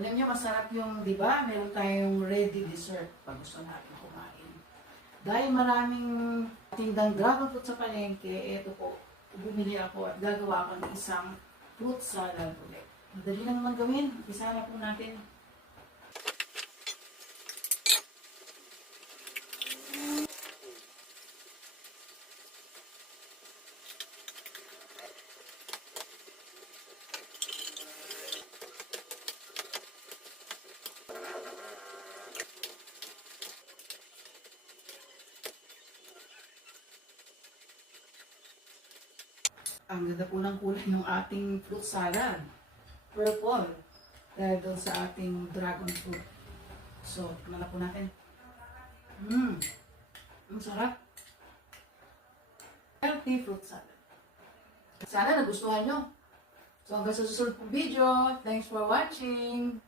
Alam niyo, masarap yung, di ba, meron tayong ready dessert pag gusto natin kumain. Dahil maraming tindang dragon fruit sa palengke, eto po, bumili ako at gagawa ako ng isang fruit salad ulit. Madali lang naman gawin. Isa na po natin. Ang ganda po ng kulay ng ating fruit salad. Purple. Dahil doon sa ating dragon fruit. So, tignan na po natin. Ang sarap. Healthy fruit salad. Sana nagustuhan nyo. So, hanggang sa susunod pong video. Thanks for watching.